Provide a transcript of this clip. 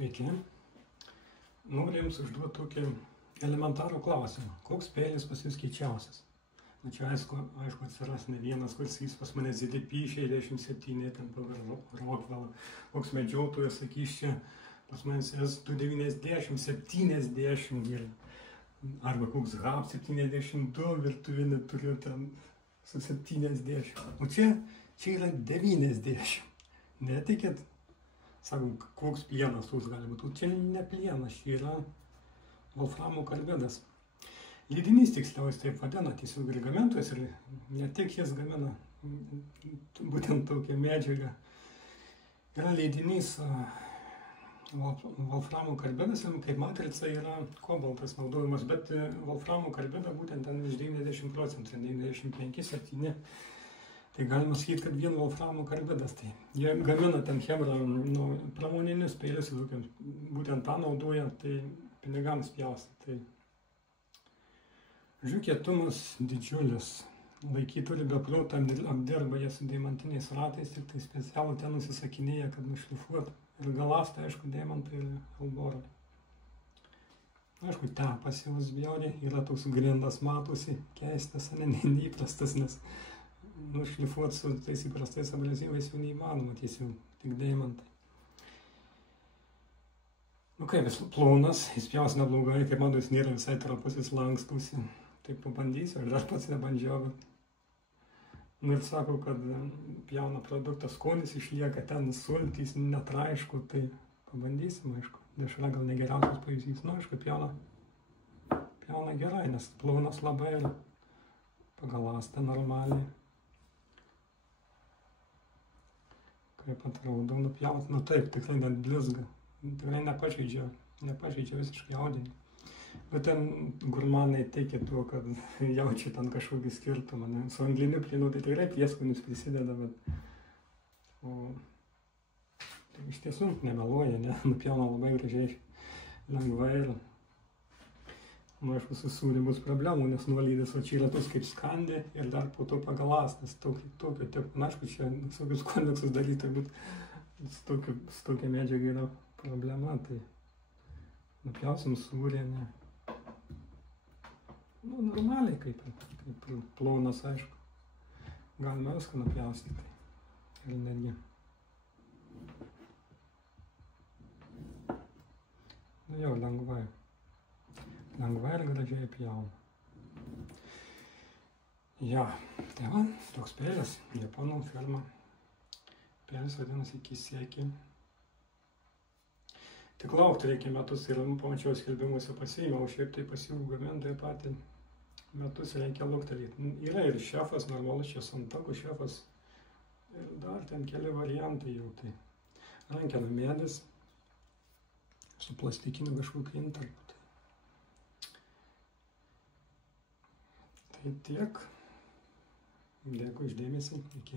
Sveiki. Noriu Jums užduoti tokį elementarų klausimą. Koks peilis pas Jūs kiečiausias? Na čia aišku atsiras ne vienas, kuris sakys pas mane ZDP 67, ten pagal Rockwell. Koks medžiotojas sakys čia pas mane S290, 70 ir arba koks HAP 72 virtuvinį turiu ten su 70. O čia yra 90. Netikėt? Sako, koks plienas toks gali būti. Čia ne plienas, čia yra volframo karbidas. Lydinys tiksliausiai taip vadina, tiesiog ir gamintojas, ir ne tik jis gamina būtent tokią medžiagą. Yra lydinys volframo karbidas, kaip matrica yra kobaltas naudojamas, bet volframo karbida būtent ten iš 90%, 95, 7%. Tai galima sakyti, kad vien volframo karbidas. Tai jie gamina ten Hemra pramoninius peilius, būtent tą naudoja, tai pinigams pjausti. Tai žiūrėk, kietumas didžiulis. Laikyti turi be proto, apdirba jie su deimantiniais ratais, tik tai specialų ten nusisakinėja, kad nušlifuotų. Ir galasta, aišku, deimantai ir alborai. Aišku, tepas jau bjauriai, yra toks grindas matosi, keistas, neįprastas, nes nušlifuoti su tais įprastais abrazyvais jau neįmanoma, tiesiog tik deimantai. Nu kaip, jis plonas, jis pjaus neblogai, kaip matau, jis nėra visai trapus, jis lankstusi. Taip pabandysiu, aš dar pats nebandžiau. Nu ir sako, kad pjauna produktas, skonis išlieka, ten sultys, netraišku, tai pabandysim, aišku. Dešra gal negeriausias pavyzdys, nu aišku, pjauna gerai, nes plonas labai ir pagalasta normaliai. Kaip atrodo, nupjaut, nu taip, tikrai net blizga, tikrai nepažeidžia visiškai audinį. Bet ten gurmanai teikia tuo, kad jaučia ten kažkokį skirtumą, ne? Su angliniu plienu tai tikrai prieskonis prisideda, bet tai iš tiesų nemeluoja, ne? Nupjauna labai gražiai, lengvai ir aišku, su sūriu bus problemų, nes nuolydis, o čia yra tos kaip skandė ir dar po to pagalastas, tokio tipo, aišku, čia visokius konveksus daryti, bet su tokia medžiaga yra problema, tai nupjausim sūrį, ne. Nu, normaliai, kaip plonas, aišku, galime viską nupjaustyti ir netgi. Nu jau, lengvai ir gražiai pjauna. Ja, tai va, toks peilis, japonų firma. Peilis vadinasi Kiseki. Tik laukti reikia metus ir pamačiau skelbimuose pasiėmiau, o šiaip tai pasiūlų gamintojai patį metus reikia luktelėti. Yra ir šefas, normalus čia santakų šefas ir dar ten keli variantai jau. Tai rankenų medis su plastikiniu kažkokiu intarpu. Tai tiek. Dėkui už dėmesį. Iki.